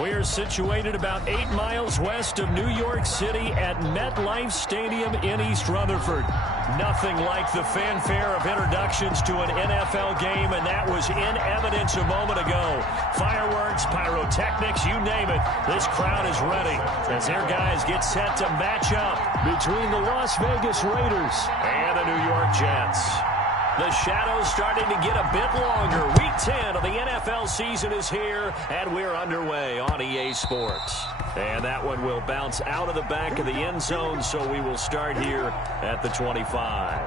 We're situated about 8 miles west of New York City at MetLife Stadium in East Rutherford. Nothing like the fanfare of introductions to an NFL game, and that was in evidence a moment ago. Fireworks, pyrotechnics, you name it. This crowd is ready as their guys get set to match up between the Las Vegas Raiders and the New York Jets. The shadows starting to get a bit longer. Week 10 of the NFL season is here, and we're underway on EA Sports. And that one will bounce out of the back of the end zone, so we will start here at the 25.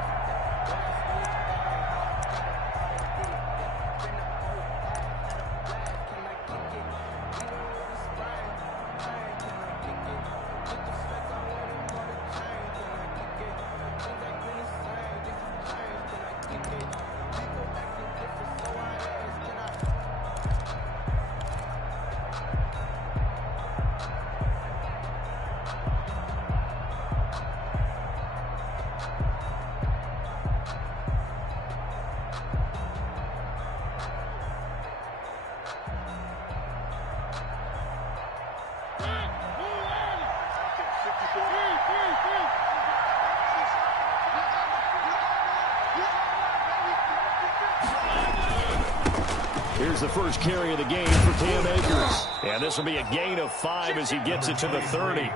Here's the first carry of the game for Cam Akers. And this will be a gain of 5 as he gets it to the 30.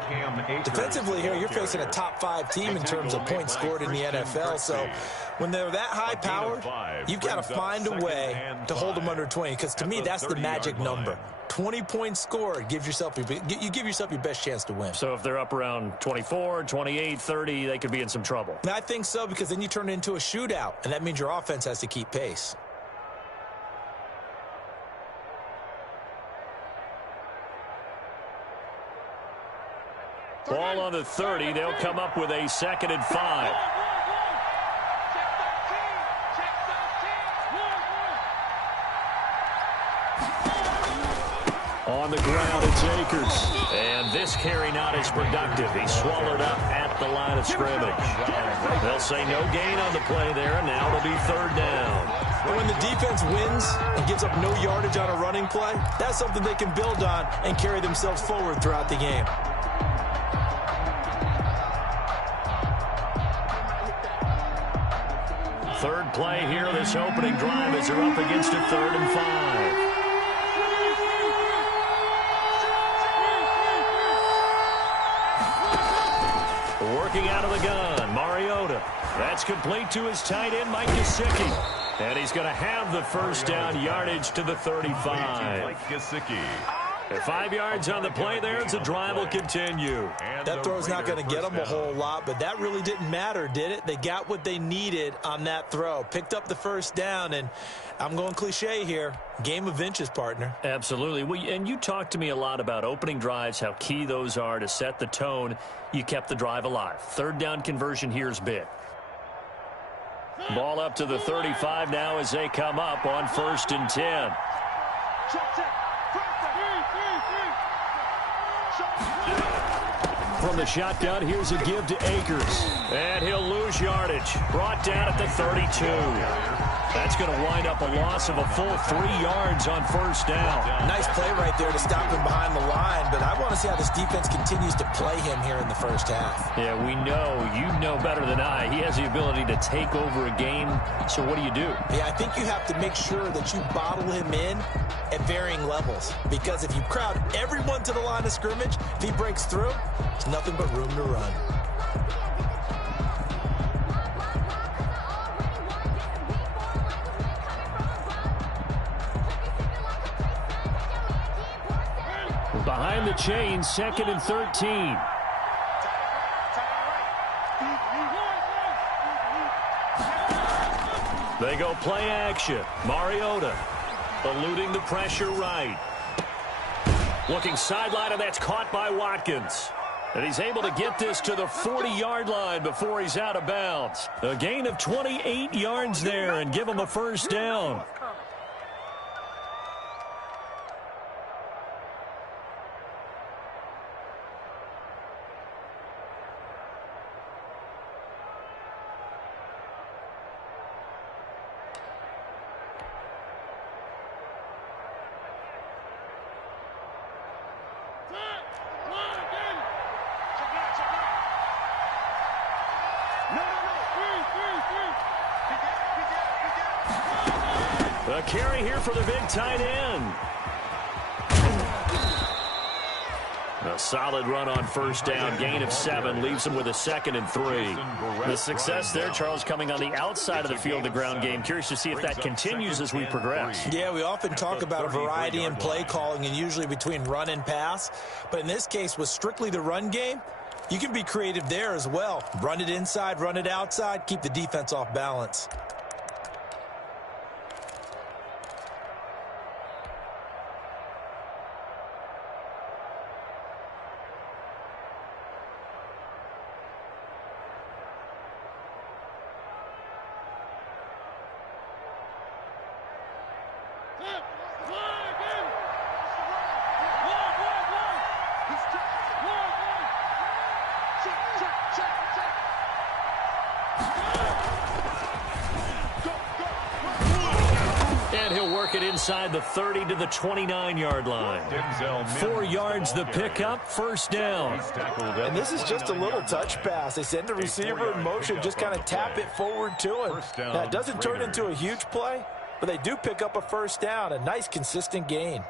Defensively here, you're facing a top 5 team in terms of points scored in the NFL. So when they're that high powered, you've got to find a way to hold them under 20. Because to me, that's the magic number. 20 points scored gives yourself you give yourself your best chance to win. So if they're up around 24, 28, 30, they could be in some trouble. And I think so, because then you turn it into a shootout, and that means your offense has to keep pace. Ball on the 30. They'll come up with a 2nd and 5. On the ground, it's Akers. And this carry not as productive. He's swallowed up at the line of scrimmage. They'll say no gain on the play there, and now it'll be 3rd down. And when the defense wins and gives up no yardage on a running play, that's something they can build on and carry themselves forward throughout the game. Third play here, this opening drive as they're up against a 3rd and 5. Working out of the gun, Mariota. That's complete to his tight end, Mike Gesicki. And he's going to have the first down yardage to the 35. Mike Gesicki. 5 yards on the play there, as the drive will continue. That throw's not going to get them a whole lot, but that really didn't matter, did it? They got what they needed on that throw. Picked up the first down, and I'm going cliche here. Game of inches, partner. Absolutely. And you talked to me a lot about opening drives, how key those are to set the tone. You kept the drive alive. 3rd down conversion here is big. Ball up to the 35 now as they come up on 1st and 10. From the shotgun, here's a give to Akers. And he'll lose yardage. Brought down at the 32. That's going to wind up a loss of a full 3 yards on 1st down. Nice play right there to stop him behind the line, but I want to see how this defense continues to play him here in the first half. Yeah, we know. You know better than I. He has the ability to take over a game, so what do you do? Yeah, I think you have to make sure that you bottle him in at varying levels, because if you crowd everyone to the line of scrimmage, if he breaks through, there's nothing but room to run. Behind the chain, 2nd and 13. They go play action. Mariota eluding the pressure right. Looking sideline, and that's caught by Watkins. And he's able to get this to the 40-yard line before he's out of bounds. A gain of 28 yards there and give him a first down. A carry here for the big tight end. A solid run on first down. Gain of 7 leaves him with a 2nd and 3. The success there, Charles, coming on the outside of the field, the ground game. Curious to see if that continues as we progress. Yeah, we often talk about a variety in play calling and usually between run and pass. But in this case, with strictly the run game, you can be creative there as well. Run it inside, run it outside, keep the defense off balance. Inside the 30 to the 29-yard line. 4 yards the pickup, first down. And this is just a little touch pass. They send the receiver in motion, just kind of tap it forward to him. Now, it doesn't turn into a huge play, but they do pick up a first down, a nice consistent gain.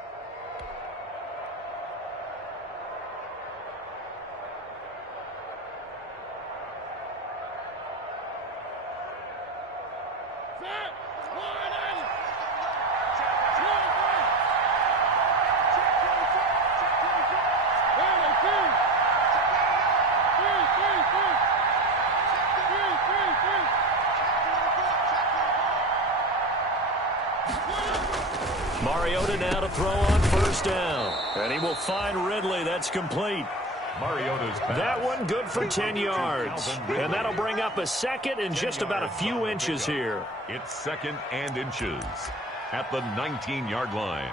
Now to throw on first down. And he will find Ridley. That's complete. That one good for 10 yards. And that'll bring up a 2nd and just about a few inches here. It's 2nd and inches at the 19-yard line.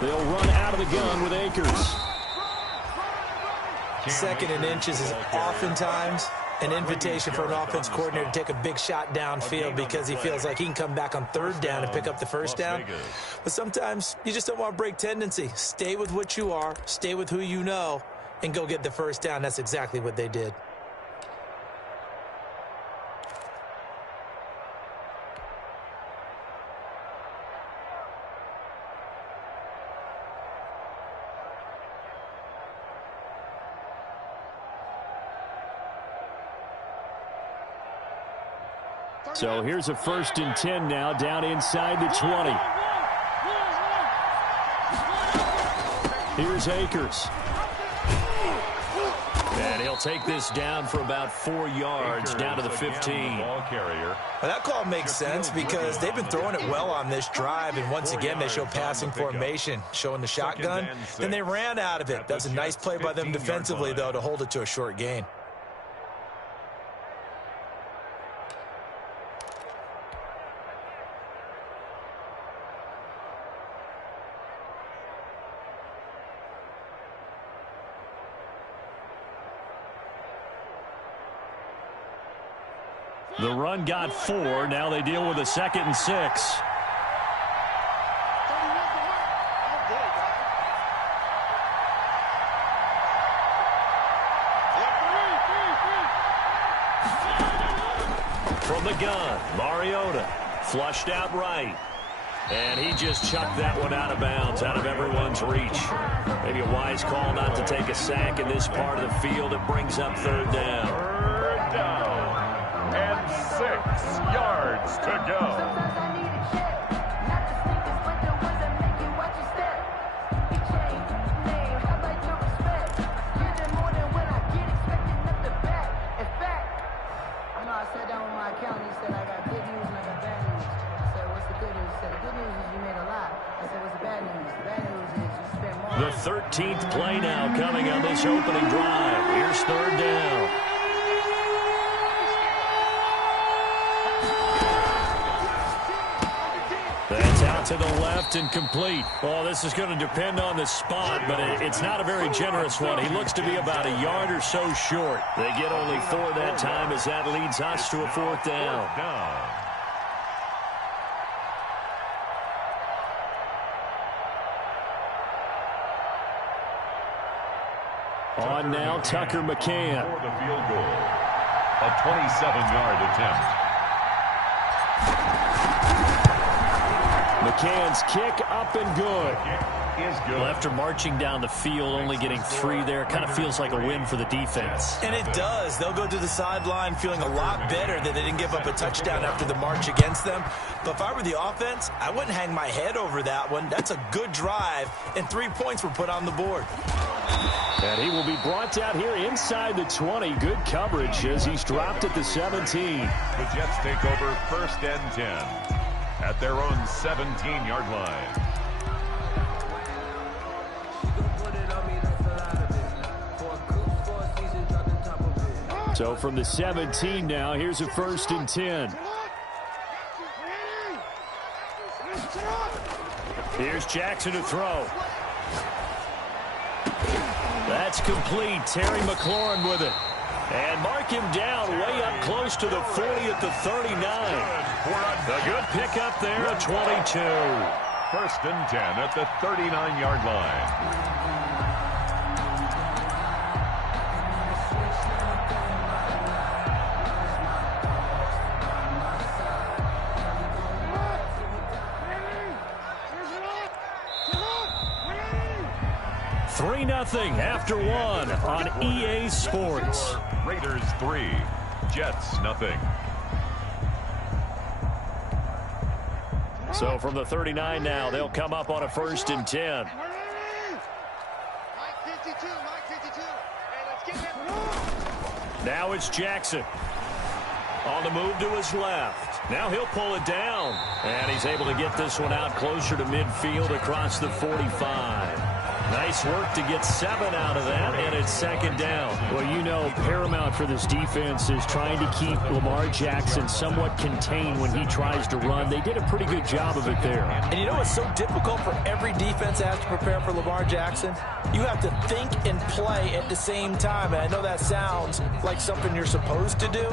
They'll run out of the gun with Akers. 2nd and inches is oftentimes an invitation for an offense coordinator to take a big shot downfield because he feels like he can come back on 3rd down and pick up the first down. But sometimes you just don't want to break tendency. Stay with what you are, stay with who you know, and go get the first down. That's exactly what they did. So here's a 1st and 10 now, down inside the 20. Here's Akers. And he'll take this down for about 4 yards, down to the 15. Well, that call makes sense because they've been throwing it well on this drive, and once again they show passing formation, showing the shotgun. Then they ran out of it. That's a nice play by them defensively, though, to hold it to a short gain. The run got 4. Now they deal with a 2nd and 6. From the gun, Mariota flushed out right. And he just chucked that one out of bounds, out of everyone's reach. Maybe a wise call not to take a sack in this part of the field. It brings up 3rd down. 3rd down. And 6 yards to go. The 13th play now coming on this opening drive. Here's 3rd down. to the left and complete. Well, this is going to depend on the spot, but it's not a very generous one. He looks to be about a yard or so short. They get only 4 that time as that leads us to a 4th down. On now, Tucker McCann. For the field goal, a 27-yard attempt. McCann's kick up and good. Is good. Well, after marching down the field, only getting 3 there, kind of feels like a win for the defense. And it does. They'll go to the sideline feeling a lot better that they didn't give up a touchdown after the march against them. But if I were the offense, I wouldn't hang my head over that one. That's a good drive, and 3 points were put on the board. And he will be brought down here inside the 20. Good coverage as he's dropped at the 17. The Jets take over 1st and 10 at their own 17-yard line. So from the 17 now, here's a 1st and 10. Here's Jackson to throw. That's complete. Terry McLaurin with it. And mark him down way up close to the 40 at the 39. A good pickup there at 22. 1st and 10 at the 39-yard line. Nothing after 1 on EA Sports. Raiders 3, Jets nothing. So from the 39 now, they'll come up on a 1st and 10. Now it's Jackson. On the move to his left. Now he'll pull it down. And he's able to get this one out closer to midfield across the 45. Nice work to get 7 out of that, and it's 2nd down. Well, you know, paramount for this defense is trying to keep Lamar Jackson somewhat contained when he tries to run. They did a pretty good job of it there. And you know what's so difficult for every defense that has to prepare for Lamar Jackson? You have to think and play at the same time. And I know that sounds like something you're supposed to do,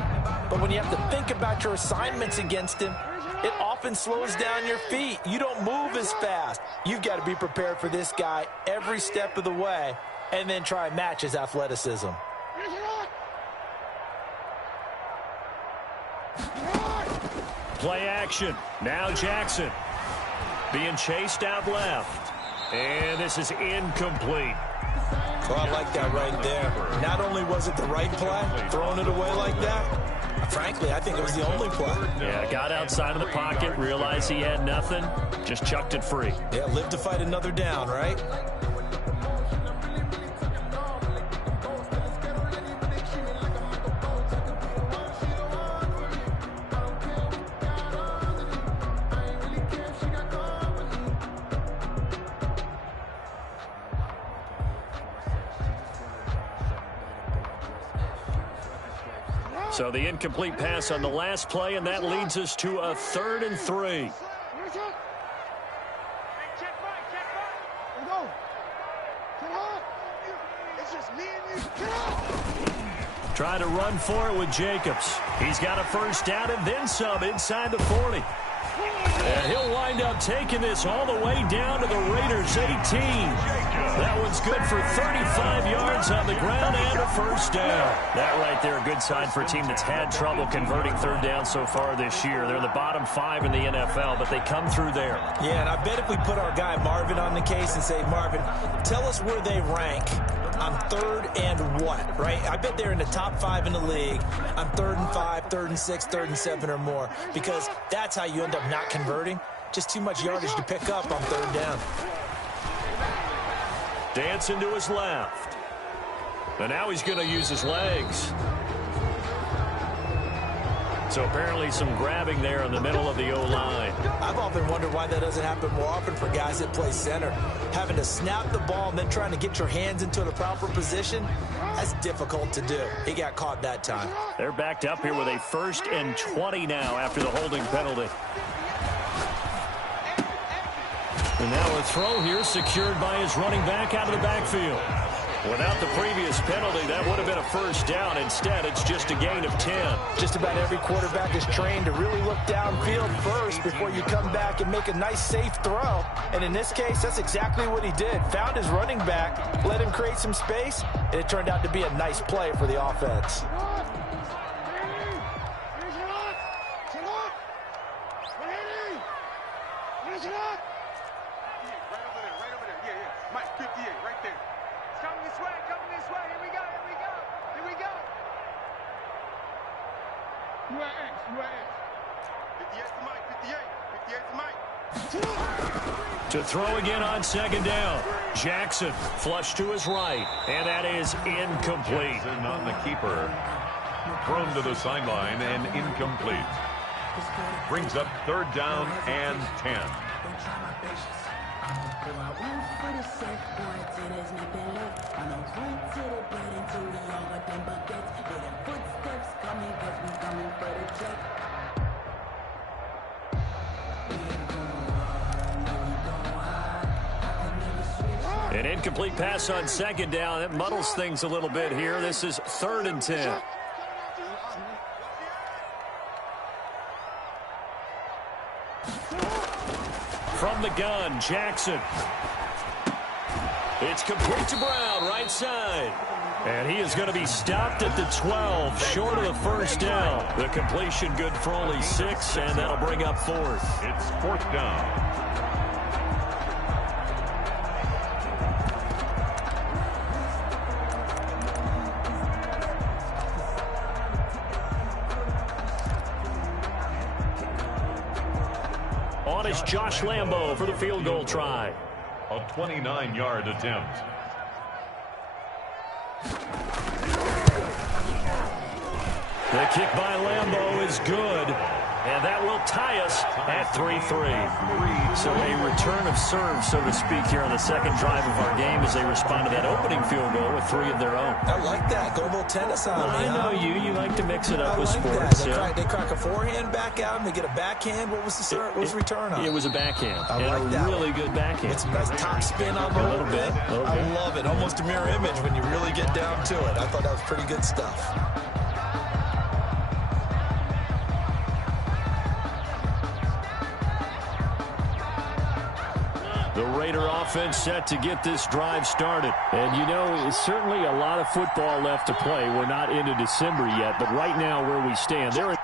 but when you have to think about your assignments against him, it often slows down your feet. You don't move as fast. You've got to be prepared for this guy every step of the way and then try and match his athleticism. Play action. Now Jackson being chased out left. And this is incomplete. Oh, I like that right there. Not only was it the right play, throwing it away like that, frankly, I think it was the only play. Yeah, got outside of the pocket, realized he had nothing, just chucked it free. Yeah, live to fight another down, right? So the incomplete pass on the last play, and that leads us to a 3rd and 3. Try to run for it with Jacobs. He's got a 1st down and then some inside the 40. And he'll wind up taking this all the way down to the Raiders' 18. That one's good for 35 yards on the ground and a 1st down. That right there, a good sign for a team that's had trouble converting 3rd down so far this year. They're the bottom 5 in the NFL, but they come through there. Yeah, and I bet if we put our guy Marvin on the case and say, Marvin, tell us where they rank on 3rd and what, right? I bet they're in the top 5 in the league on 3rd and 5, 3rd and 6, 3rd and 7 or more, because that's how you end up not converting. Just too much yardage to pick up on 3rd down. Dancing to his left. And now he's going to use his legs. So apparently some grabbing there in the middle of the O-line. I've often wondered why that doesn't happen more often for guys that play center. Having to snap the ball and then trying to get your hands into the proper position, that's difficult to do. He got caught that time. They're backed up here with a 1st and 20 now after the holding penalty. And now a throw here secured by his running back out of the backfield. Without the previous penalty, that would have been a first down. Instead, it's just a gain of 10. Just about every quarterback is trained to really look downfield first before you come back and make a nice, safe throw. And in this case, that's exactly what he did. Found his running back, let him create some space, and it turned out to be a nice play for the offense. To throw again on second down. Jackson flush to his right, and that is incomplete. Jackson on the keeper. Thrown to the sideline and incomplete. Brings up third down and 10. An incomplete pass on second down. That muddles things a little bit here. This is 3rd and 10. From the gun, Jackson. It's complete to Brown, right side. And he is going to be stopped at the 12, short of the first down. The completion good for only 6, and that'll bring up 4th. It's 4th down. On is Josh Lambo for the field goal try. A 29-yard attempt. The kick by Lambo is good, and that will tie us at 3-3. So a return of serve, so to speak, here on the second drive of our game as they respond to that opening field goal with 3 of their own. I like that. Go a little tennis on me. I know you. You like to mix it up with like sports. They crack a forehand back out, and they get a backhand. What was the return on? It was a backhand. I like and that a really one. good backhand. With some nice top spin on the A little bit. I love it. Almost a mirror image when you really get down to it. I thought that was pretty good stuff. The Raider offense set to get this drive started. And, you know, it's certainly a lot of football left to play. We're not into December yet, but right now where we stand, there are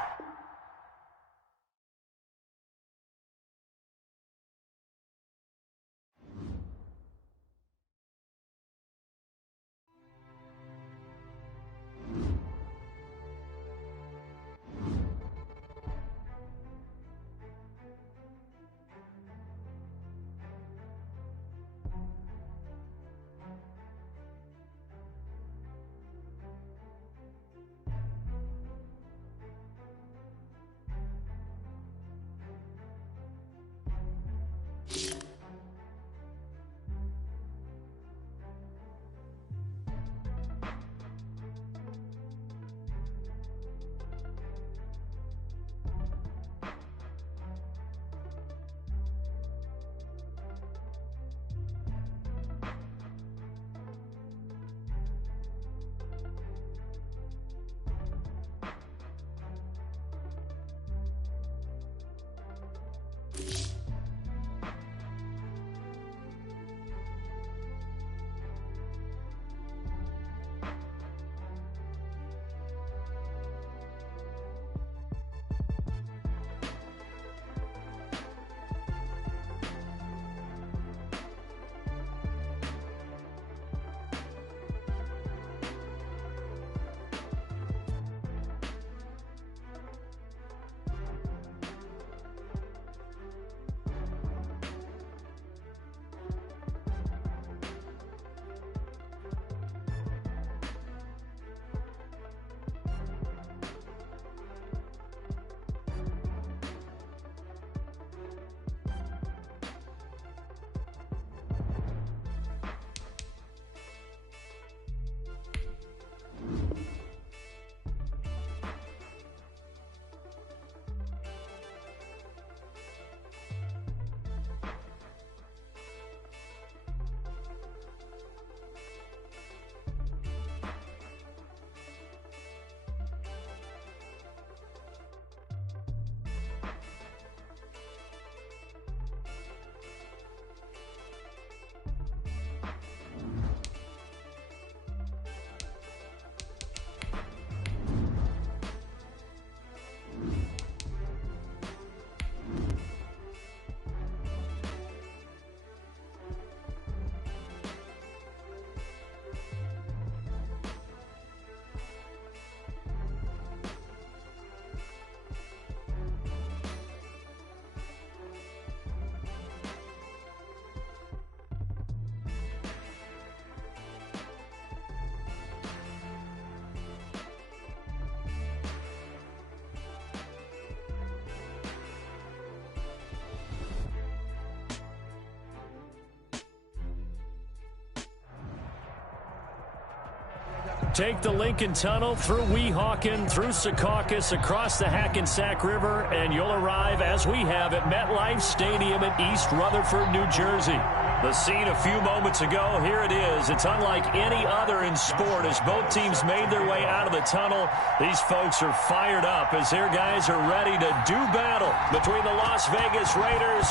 Take the Lincoln Tunnel through Weehawken, through Secaucus, across the Hackensack River, and you'll arrive, as we have, at MetLife Stadium in East Rutherford, New Jersey. The scene a few moments ago, here it is. It's unlike any other in sport as both teams made their way out of the tunnel. These folks are fired up as their guys are ready to do battle between the Las Vegas Raiders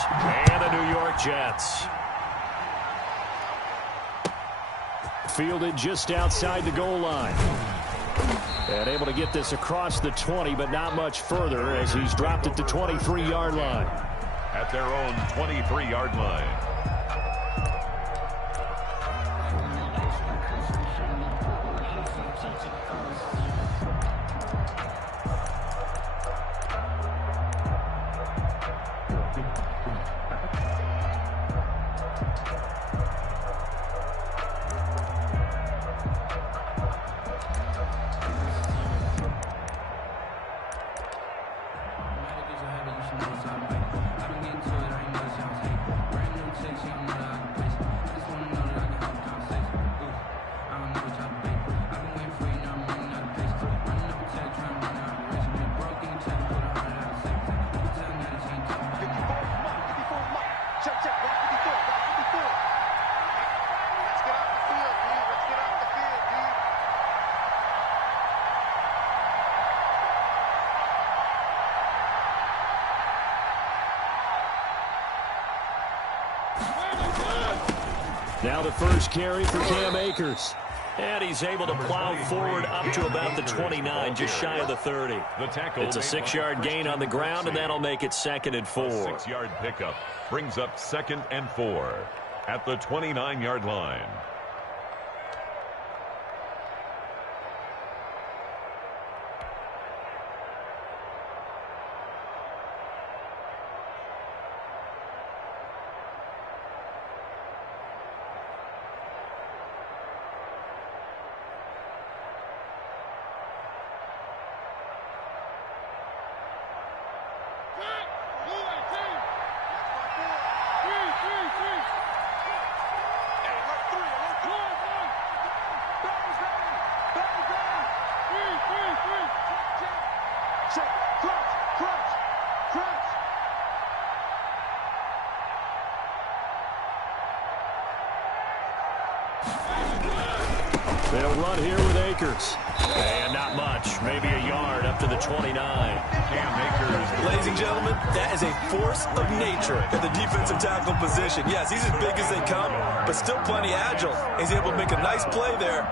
and the New York Jets. Fielded just outside the goal line. And able to get this across the 20, but not much further as he's dropped it to 23-yard line. At their own 23-yard line. Now the first carry for Cam Akers. And he's able to plow forward up to about the 29, just shy of the 30. It's a 6-yard gain on the ground, and that'll make it 2nd and 4. 6-yard pickup brings up 2nd and 4 at the 29-yard line. They'll run here with Akers. And not much. Maybe a yard up to the 29. Cam Akers. Ladies and gentlemen, that is a force of nature at the defensive tackle position. Yes, he's as big as they come, but still plenty agile. He's able to make a nice play there